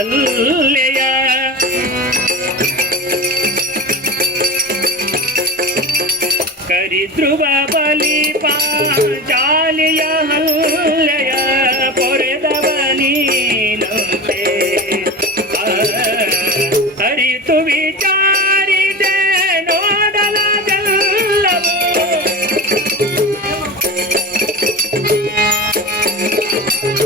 அல்லைய கரித்ருவ பலி பாஜாலிய அல்லைய பொறுதவனி Thank you.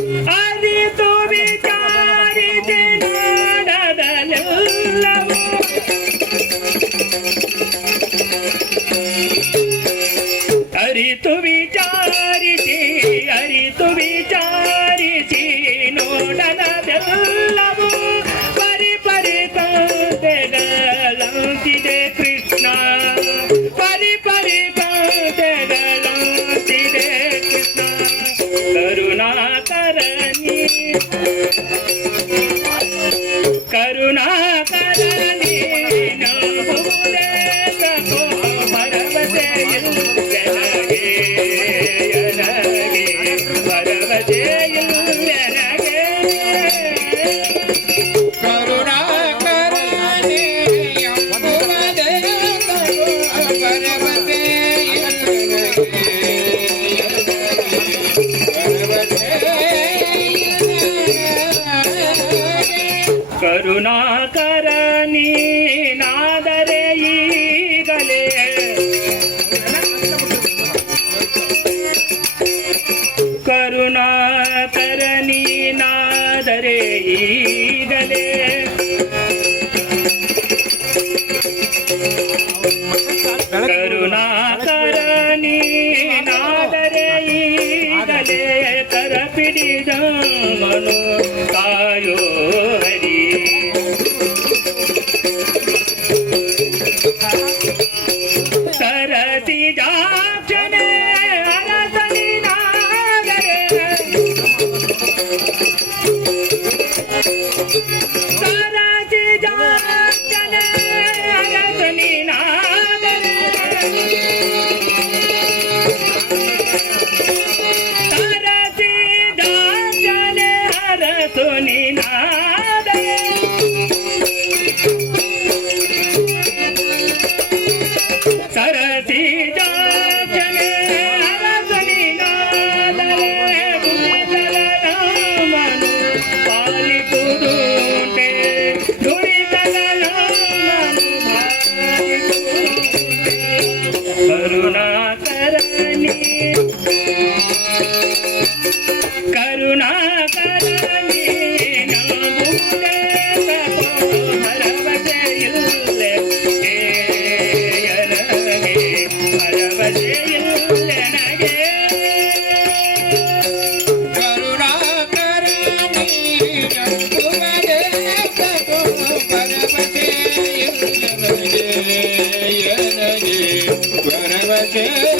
quem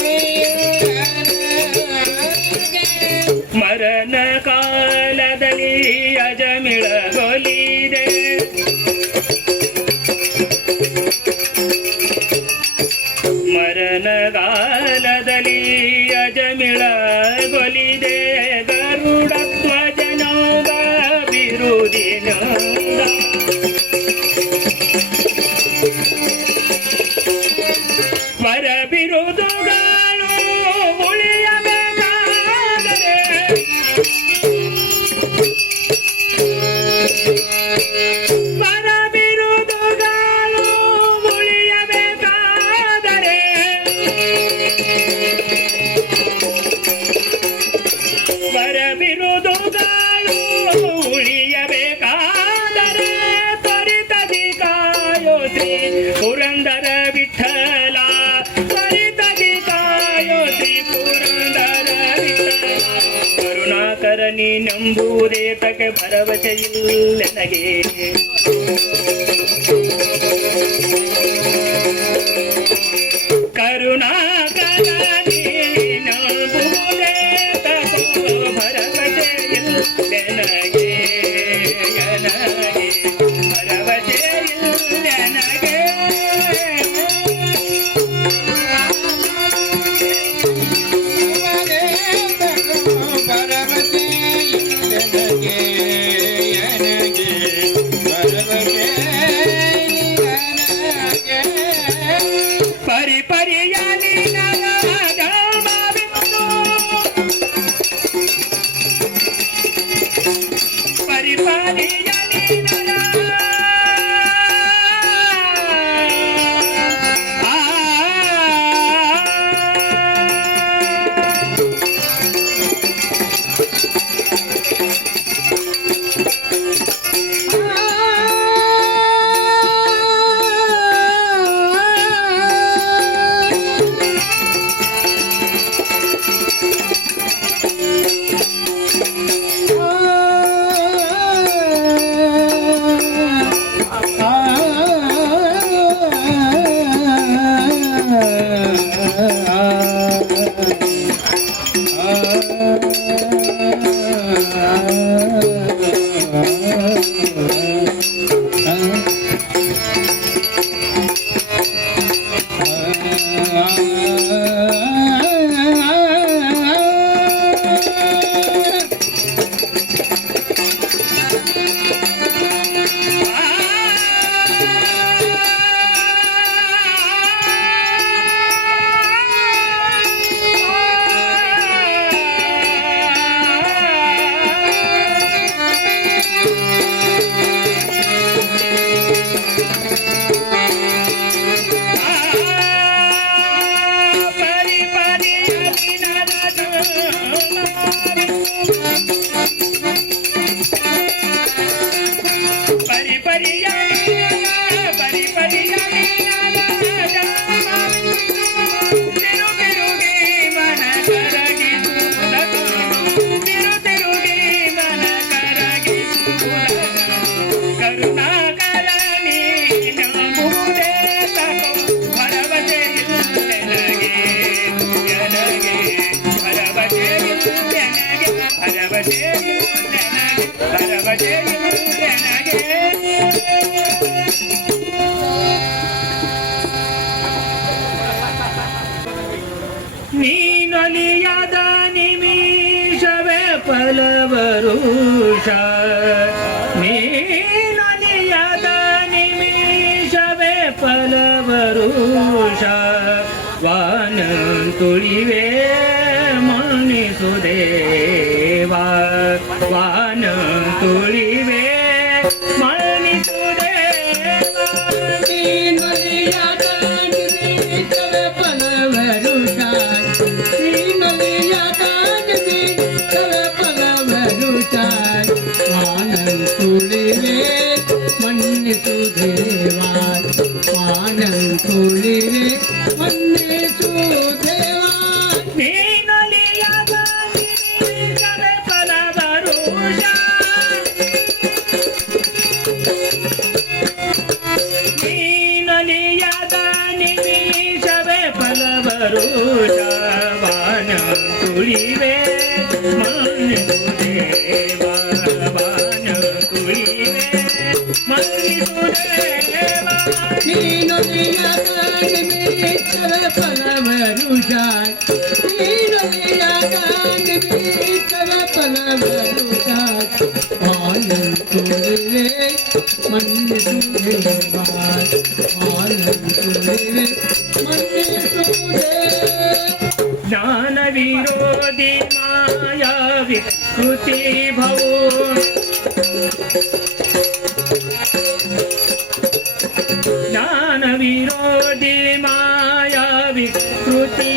ಭರವಸೆಯಿಲ್ಲ ನನಗೆ ನೀನೊಲಿಯದ ನಿಮಿಷವೇ ಫಲವರುಷ ನೀನೊಲಿಯದ ನಿಮಿಷವೇ ಫಲವರುಷ ವಾನ ತುಳಿವೇ फ Fruity.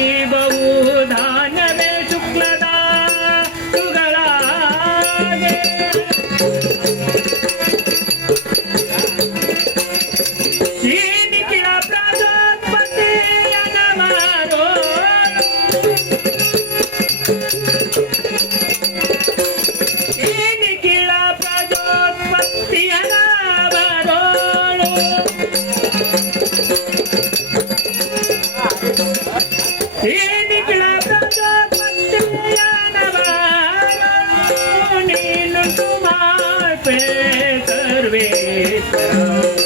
Thank you.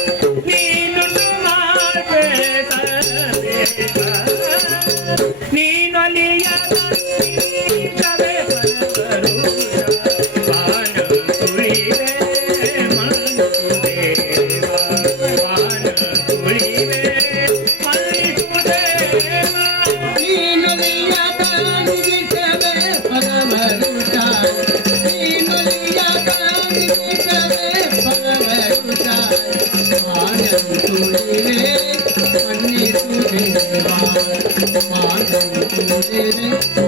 baby. Mm -hmm.